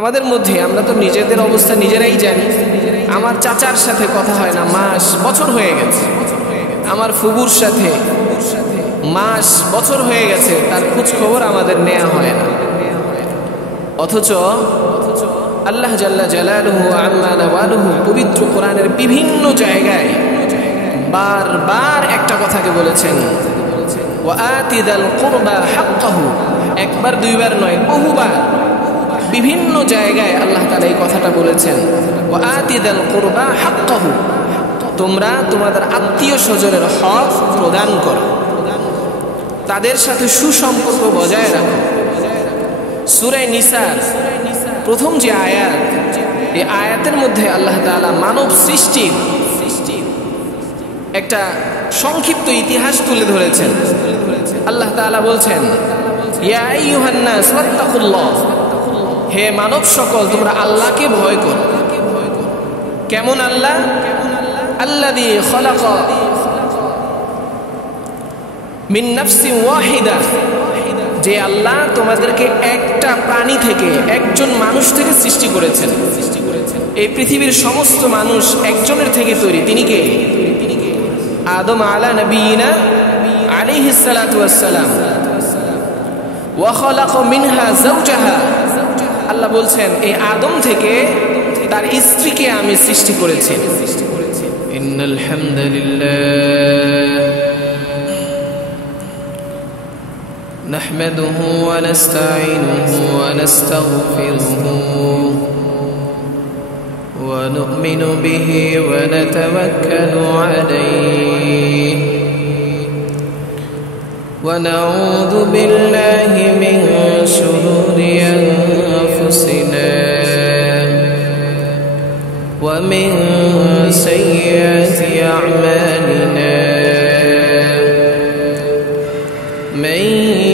আমাদের মধ্যে আমরা তো নিজেদের অবস্থা নিজেরাই জানি। আমার চাচার সাথে কথা হয় না মাস বছর হয়ে গেছে, আমার ফুবুর সাথে মাস বছর হয়ে গেছে, তার খোঁজ খবর আমাদের নেওয়া হয় না। অথচ আল্লাহ জাল্লা জালালুহু আম্মা নাওয়ালুহু পবিত্র কোরআনের বিভিন্ন জায়গায় বারবার একটা কথাকে বলেছেন, ওয়া আতিদাল কুরবা হাক্কাহু। একবার দুইবার নয়, বহুবার বিভিন্ন জায়গায় আল্লাহ তাআলা এই কথাটা বলেছেন, ওয়া আতিদাল কুরবা হাক্কাহু, তোমরা তোমাদের আত্মীয় স্বজনের হক প্রদান করো, তাদের সাথে সুসম্পর্ক বজায় রাখো। সূরা নিসার প্রথম যে আয়াত, এই আয়াতের মধ্যে আল্লাহ তাআলা মানব সৃষ্টির একটা সংক্ষিপ্ত ইতিহাস তুলে ধরেছেন। আল্লাহ তাআলা বলছেন, ইয়া আইয়ুহান নাস ওয়াত্তাকুল্লাহ, হে মানব সকল তোমরা আল্লাহকে ভয় করো। কেমন আল্লাহ? আল্লাযী খালাকা মিন নাফসিন ওয়াহিদা, যে আল্লাহ তোমাদেরকে একটা প্রাণী থেকে, একজন মানুষ থেকে সৃষ্টি করেছেন। এই পৃথিবীর সমস্ত মানুষ একজনের থেকে তৈরি। তিনি কে? আদম আলা নবিয়িনা আলাইহিস সালাতু ওয়াস সালাম। ওয়া খালাকা মিনহা যাওজাহা, আল্লাহ বলছেন এই আদম থেকে তার স্ত্রীকে আমি সৃষ্টি করেছি। ইন্নাল হামদুলিল্লাহ নাহমাদুহু ওয়া নাস্তাঈনুহু ওয়া নাস্তাগফিরুহু ওয়া নু'মিনু বিহি ওয়া নাতাওয়াক্কালু আলাইহি ওয়া নাউযু বিল্লাহি মিন শুরুরি আনফুসিনা ওয়া মিন সাইয়্যাতি আ'মালিনা। من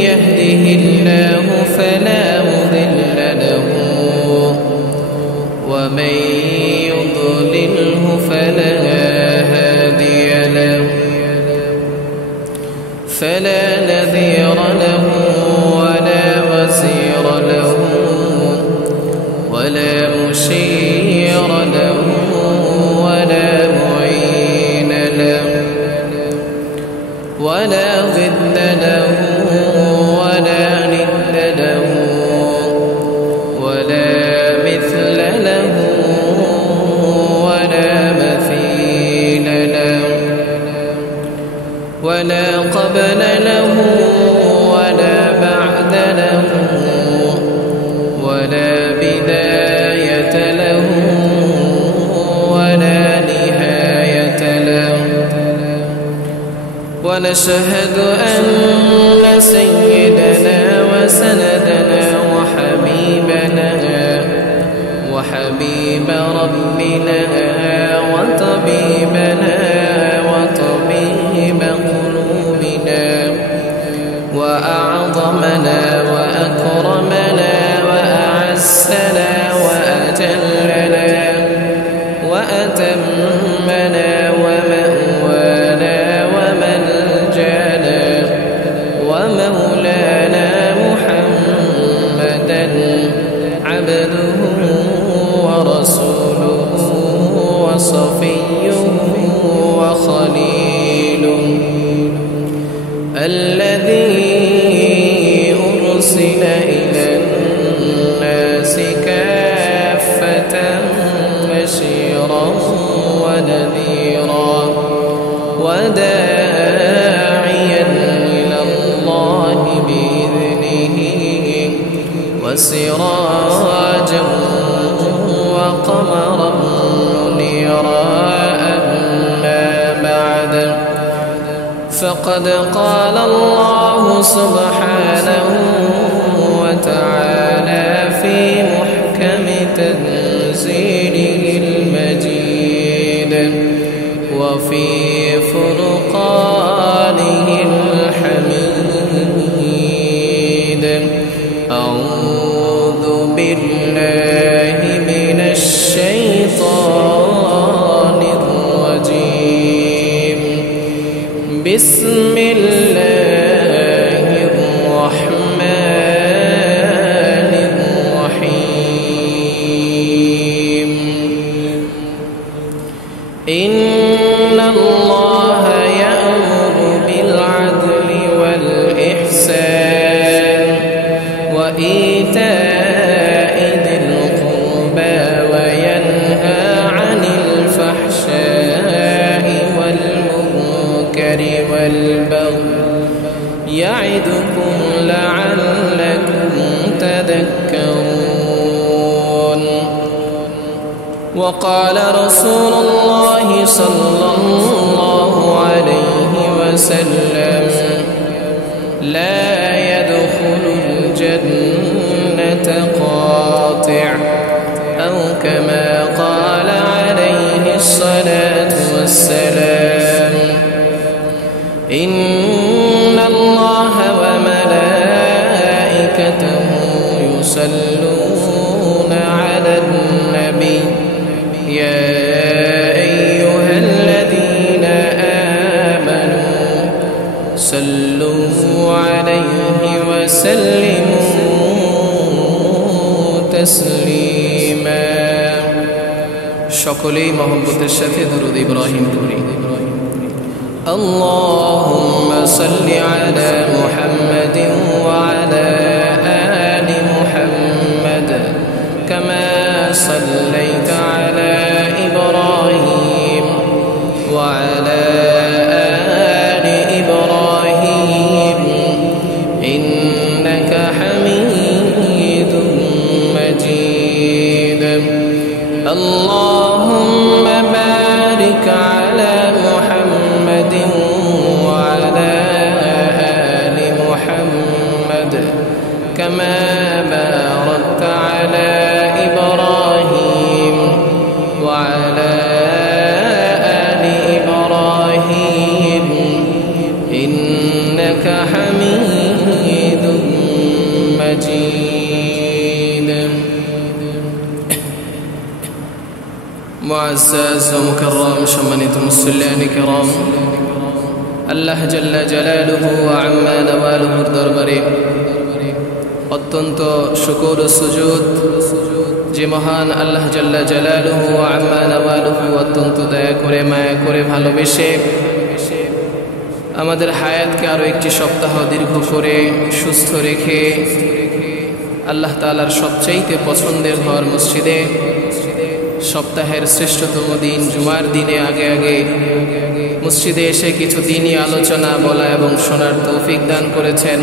يهده الله فلا مضل له ومن يضلله فلا هادي له فلا نذير له ولا وزير له ولا مشير له ولا معين له ولا ضد له ولا ند له ولا مثل له ولا مثيل له ولا قبل له ولا بعد له ولا بداية له ولا نهاية له. ونشهد أن سيدنا وسندنا وحبيب ربنا وطبيبنا وطبيب قلوبنا وأعظمنا وأكرمنا وأعزنا وأجلنا وأتمنا ومأوانا وملجانا ومولانا محمدا عبده ورسوله وصفيه وخليله الذي أرسل إلى الناس كافة بشيرا ونذيرا وداعيا إلى الله بإذنه وسراجا وقمرا منيرا. أما بعد، فقد قال الله سبحانه وتعالى في محكم تنزيله المجيد وفي فرقانه الحميد: أعوذ بالله من الشيطان الرجيم. بسم الله الرحمن الرحيم. ইন্নাল্লাহা ইয়া'মুরু বিল আদলি ওয়াল ইহসান ওয়া ইতা'i যিল কুরবা ওয়া ইয়ানহা আনিল ফাহশা'i ওয়াল মুনকারি ওয়াল বাগই ইয়া'iদুকুম লা'আল্লাকুম তাযাক্কারুন। وقال رسول الله صلى الله عليه وسلم لا يدخل الجنة قاطع أو كما قال عليه الصلاة والسلام إن الله وملائكته يصلون على النبي يا أيها الذين آمنوا صلوا عليه وسلموا تسليما। সকলেই মহব্বতের সাথে দরুদ ইব্রাহিম পড়ি। اللهم صل على محمد وعلى آل محمد كما صليت على إبراهيم وعلى آل إبراهيم إنك حميد مجيد اللهم بارك على محمد وعلى آل محمد كما باركت على إبراهيم وعلى آل إبراهيم إنك حميد مجيد। معزز ومكرم সম্মানিত মুসল্লিয়ান কিরাম, আল্লাহ জাল্লা জালালুহু ওয়া আম্মা নাওয়ালুহুর দরবারে অত্যন্ত শুকর ও সুজুদ যে মহান আল্লাহ জাল্লা জালালুহু ওয়া আম্মা নাওয়ালুহু অত্যন্ত দয়া করে মায়া করে ভালোবেসে আমাদের হায়াতকে আরও একটি সপ্তাহ দীর্ঘ করে সুস্থ রেখে আল্লাহ তাআলার সবচাইতে পছন্দের ঘর মসজিদে সপ্তাহের শ্রেষ্ঠতম দিন জুমার দিনে আগে আগে মসজিদে এসে কিছু দিনই আলোচনা বলা এবং শোনার তৌফিক দান করেছেন।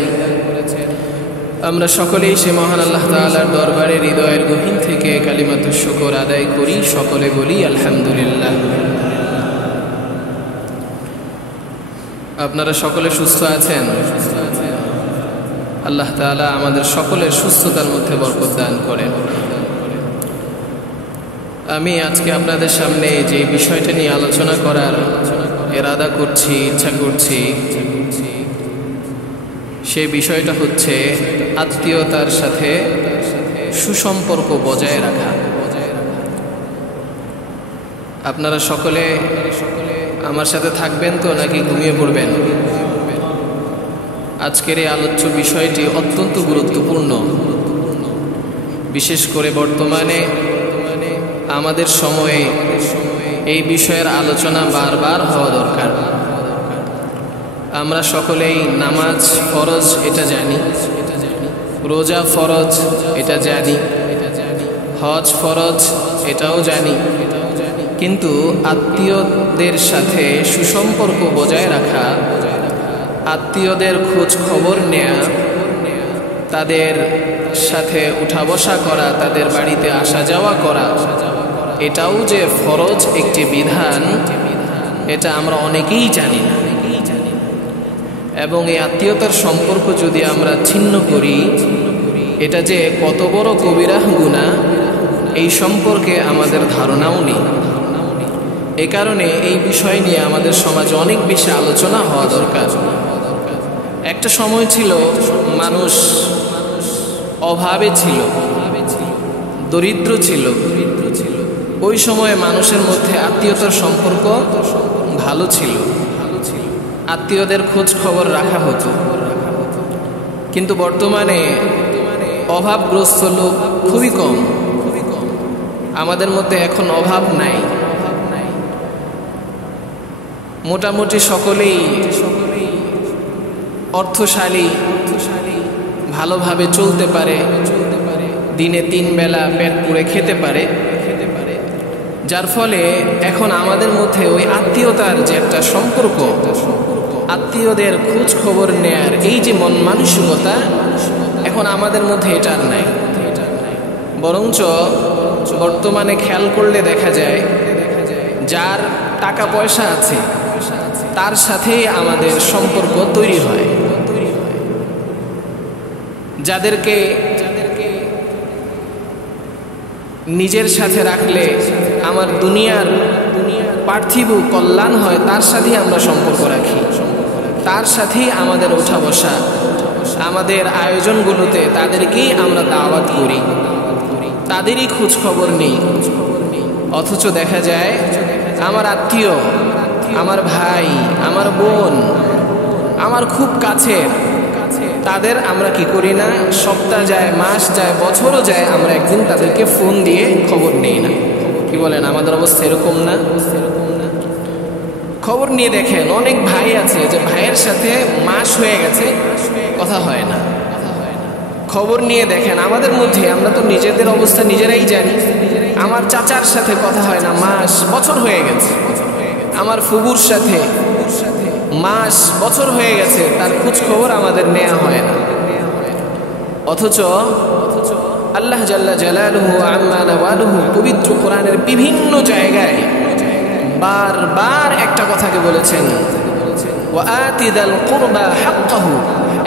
আমরা সকলেই সে মহান আল্লাহ তাআলার দরবারে হৃদয়ের গহীন থেকে কালিমাতুশ শুকর আদায় করি, সকলে বলি আলহামদুলিল্লাহ। আপনারা সকলে সুস্থ আছেন? আল্লাহ তাআলা আমাদের সকলের সুস্থতার মধ্যে বরকত দান করেন। আমি আজকে আপনাদের সামনে যে বিষয়টা নিয়ে আলোচনা করার ইরাদা করছি, ইচ্ছা করছি, সেই বিষয়টা হচ্ছে আত্মীয়তার সাথে সুসম্পর্ক বজায় রাখা। আপনারা সকলে আমার সাথে থাকবেন তো নাকি ঘুমিয়ে পড়বেন? আজকের এই আলোচ্য বিষয়টি অত্যন্ত গুরুত্বপূর্ণ, বিশেষ করে বর্তমানে আমাদের সময়ে এই বিষয়ের আলোচনা বারবার হওয়া দরকার। আমরা সকলেই নামাজ ফরজ এটা জানি, রোজা ফরজ এটা জানি, হজ ফরজ এটাও জানি, কিন্তু আত্মীয়দের সাথে সুসম্পর্ক বজায় রাখা, আত্মীয়দের খোঁজ খবর নেয়া, তাদের সাথে উঠা বসা করা, তাদের বাড়িতে আসা যাওয়া করা, এটাও যে ফরজ একটি বিধান, এটা আমরা অনেকেই জানি না। এবং এই আত্মীয়তার সম্পর্ক যদি আমরা ছিন্ন করি, এটা যে কত বড় কবিরাহ গুনাহ, এই সম্পর্কে আমাদের ধারণাও নেই। এ কারণে এই বিষয় নিয়ে আমাদের সমাজে অনেক বেশি আলোচনা হওয়া দরকার। একটা সময় ছিল মানুষ অভাবে ছিল, দরিদ্র ছিল, ওই সময়ে মানুষের মধ্যে আত্মীয়তার সম্পর্ক ভালো ছিল, আত্মীয়দের খোঁজ খবর রাখা হতো। কিন্তু বর্তমানে অভাবগ্রস্ত লোক খুবই কম। আমাদের মধ্যে এখন অভাব নাই, মোটামুটি সকলেই অর্থশালী, ভালোভাবে চলতে পারে, দিনে 3 বেলা পেট পুড়ে খেতে পারে, যার ফলে এখন আমাদের মধ্যে ওই আত্মীয়তার যে একটা সম্পর্ক, আত্মীয়দের খোঁজ খবর নেয়ার এই যে মন মানসিকতা এখন আমাদের মধ্যে এটা আর নাই। বরঞ্চ বর্তমানে খেয়াল করলে দেখা যায় যার টাকা পয়সা আছে তার সাথেই আমাদের সম্পর্ক তৈরি হয়। যাদেরকে নিজের সাথে রাখলে আমার দুনিয়ার পার্থিব কল্যাণ হয় তার সাথেই আমরা সম্পর্ক রাখি, তার সাথেই আমাদের ওঠা বসা, আমাদের আয়োজনগুলোতে তাদেরকেই আমরা দাওয়াত করি, তাদেরই খোঁজ খবর নেই। অথচ দেখা যায় আমার আত্মীয়, আমার ভাই, আমার বোন, আমার খুব কাছের, তাদের আমরা কি করি না, সপ্তাহ যায়, মাস যায়, বছরও যায়, আমরা একদিন তাদেরকে ফোন দিয়ে খবর নেই না। কি বলেন, আমাদের অবস্থা এরকম না? খবর নিয়ে দেখেন অনেক ভাই আছে যে ভাইয়ের সাথে মাস হয়ে গেছে কথা হয় না। খবর নিয়ে দেখেন আমাদের মধ্যে, আমরা তো নিজেদের অবস্থা নিজেরাই জানি। আমার চাচার সাথে কথা হয় না, মাস বছর হয়ে গেছে। আমার ফুবুর সাথে মাস বছর হয়ে গেছে, তার খোঁজ খবর আমাদের নেওয়া হয় না। অথচ আল্লাহ জাল্লা জালালুহু আম্মা নাওয়ালুহু পবিত্র কোরআনের বিভিন্ন জায়গায় বারবার একটা কথাকে বলেছেন, ওয়া আতিদাল কুরবা হাক্কাহু।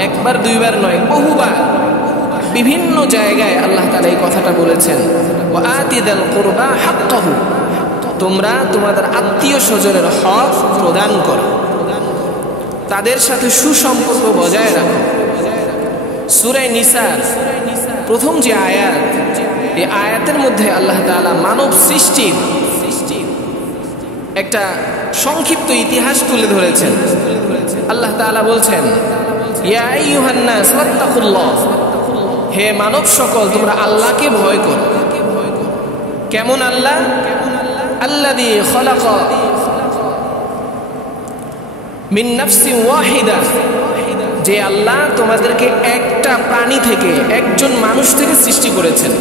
একবার দুইবার নয়, বহুবার বিভিন্ন জায়গায় আল্লাহ তাআলা এই কথাটা বলেছেন, ওয়া আতিদাল কুরবা হাক্কাহু, তোমরা তোমাদের আত্মীয় স্বজনের হক প্রদান করো, তাদের সাথে সুসম্পর্ক বজায় রাখো। সূরা নিসার প্রথম যে আয়াত, এই আয়াতের মধ্যে আল্লাহ তাআলা মানব সৃষ্টির একটা সংক্ষিপ্ত ইতিহাস তুলে ধরেছেন। আল্লাহ তাআলা বলছেন, ইয়া আইয়ুহান নাস ওয়াত্তাকুল্লাহ, হে মানব সকল তোমরা আল্লাহকে ভয় করো। কেমন আল্লাহ? আল্লাযী খালাকা মিন নাফসিন ওয়াহিদা, যে আল্লাহ তোমাদেরকে একটা প্রাণী থেকে, একজন মানুষ থেকে সৃষ্টি করেছেন।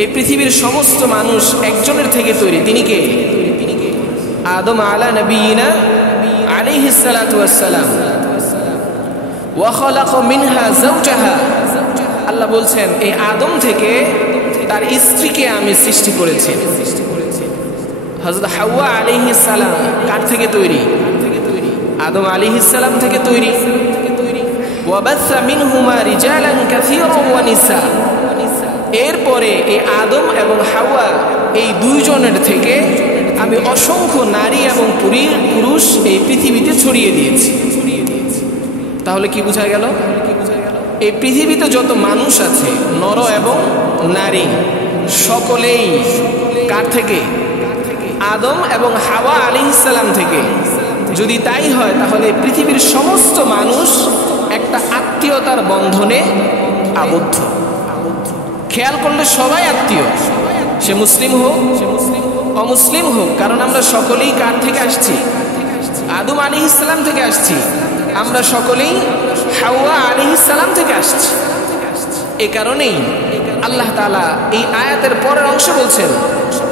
এই পৃথিবীর সমস্ত মানুষ একজনের থেকে তৈরি। তিনি কে? আদম আলা নবিয়িনা আলাইহিস সালাতু ওয়াস সালাম। ওয়া খালাকা মিনহা যাওজাহা, আল্লাহ বলছেন এই আদম থেকে তার স্ত্রীকে আমি সৃষ্টি করেছি। হযরত হাওয়া আলাইহিস সালাম কার থেকে তৈরি? আদম আলাইহিস সালাম থেকে তৈরি। ওয়া বাসসা মিনহুমা রিজালান কাসীরান ওয়া নিসা, এরপরে এই আদম এবং হাওয়া এই দুইজনের থেকে আমি অসংখ্য নারী এবং পুরুষ এই পৃথিবীতে ছড়িয়ে দিয়েছি। তাহলে কি বোঝা গেল? এই পৃথিবীতে যত মানুষ আছে, নর এবং নারী, সকলেই কার থেকে? আদম এবং হাওয়া আলাইহিস সালাম থেকে। যদি তাই হয় তাহলে পৃথিবীর সমস্ত মানুষ একটা আত্মীয়তার বন্ধনে আবদ্ধ। খেয়াল করলে সবাই আত্মীয়, সে মুসলিম হোক অমুসলিম হোক, কারণ আমরা সকলেই কার থেকে আসছি? আদম আলাইহিস সালাম থেকে আসছি। আমরা সকলেই হাওয়া আলাইহিস সালাম থেকে আসছি। এই কারণেই আল্লাহ তাআলা এই আয়াতের পরের অংশ বলছেন,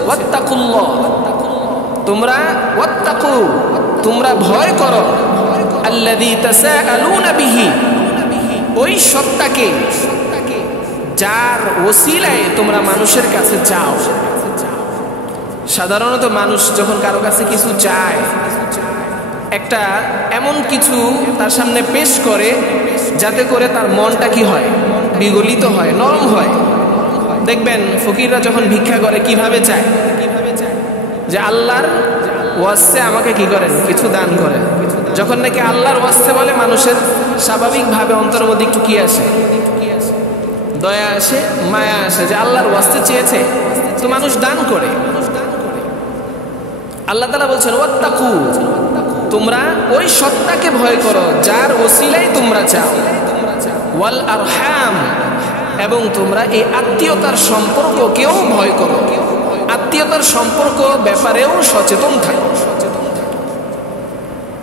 ওয়াত্তাকুল্লাহ, তোমরা ওয়াত্তাকু, তোমরা ভয় করো, আল্লাযী তাসাআলুনা বিহি, ওই সত্তাকে যার ওসিলায় তোমরা মানুষের কাছে চাও। সাধারণত মানুষ যখন কারো কাছে কিছু চায়, একটা এমন কিছু তার সামনে পেশ করে যাতে করে তার মনটা কি হয়? বিগলিত হয়, নরম হয়। দেখবেন ফকিররা যখন ভিক্ষা করে কিভাবে চায়? যে আল্লাহর ওয়াস্তে আমাকে কি করেন? কিছু দান করেন। যখন নাকি আল্লাহর ওয়াস্তে বলে, মানুষের স্বাভাবিকভাবে অন্তরের মধ্যে একটু কি আসে? দয়া আসে, মায়া আসে, যে আল্লাহর ওয়াস্তে চেয়েছে তো মানুষ দান করে। আল্লাহ তাআলা বলছেন, ওয়াত্তাকু, তোমরা ওই সত্তাকে ভয় করো যার ওসিলায় তোমরা চাও। ওয়াল আরহাম, এবং তোমরা এই আত্মীয়তার সম্পর্ককেও ভয় করো, আত্মীয়তার সম্পর্ক ব্যাপারেও সচেতন থাকো।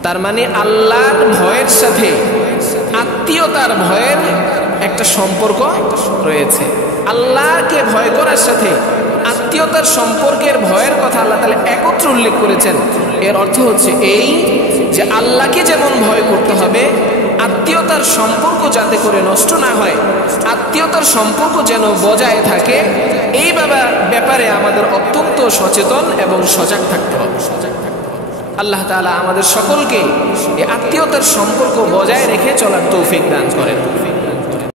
তার মানে আল্লাহর ভয়ের সাথে আত্মীয়তার ভয়ের একটা সম্পর্ক রয়েছে। আল্লাহকে ভয় করার সাথে আত্মীয়তার সম্পর্কের ভয়ের কথা আল্লাহ তাআলা একত্রে উল্লেখ করেছেন। এর অর্থ হচ্ছে এই যে আল্লাহকে যেমন ভয় করতে হবে, আত্মীয়তার সম্পর্ক যাতে করে নষ্ট না হয়, আত্মীয়তার সম্পর্ক যেন বজায় থাকে, এই ব্যাপারে আমাদের অত্যন্ত সচেতন এবং সজাগ থাকতে হবে। আল্লাহ তাআলা আমাদের সকলকে এই আত্মীয়তার সম্পর্ক বজায় রেখে চলার তৌফিক দান করেন।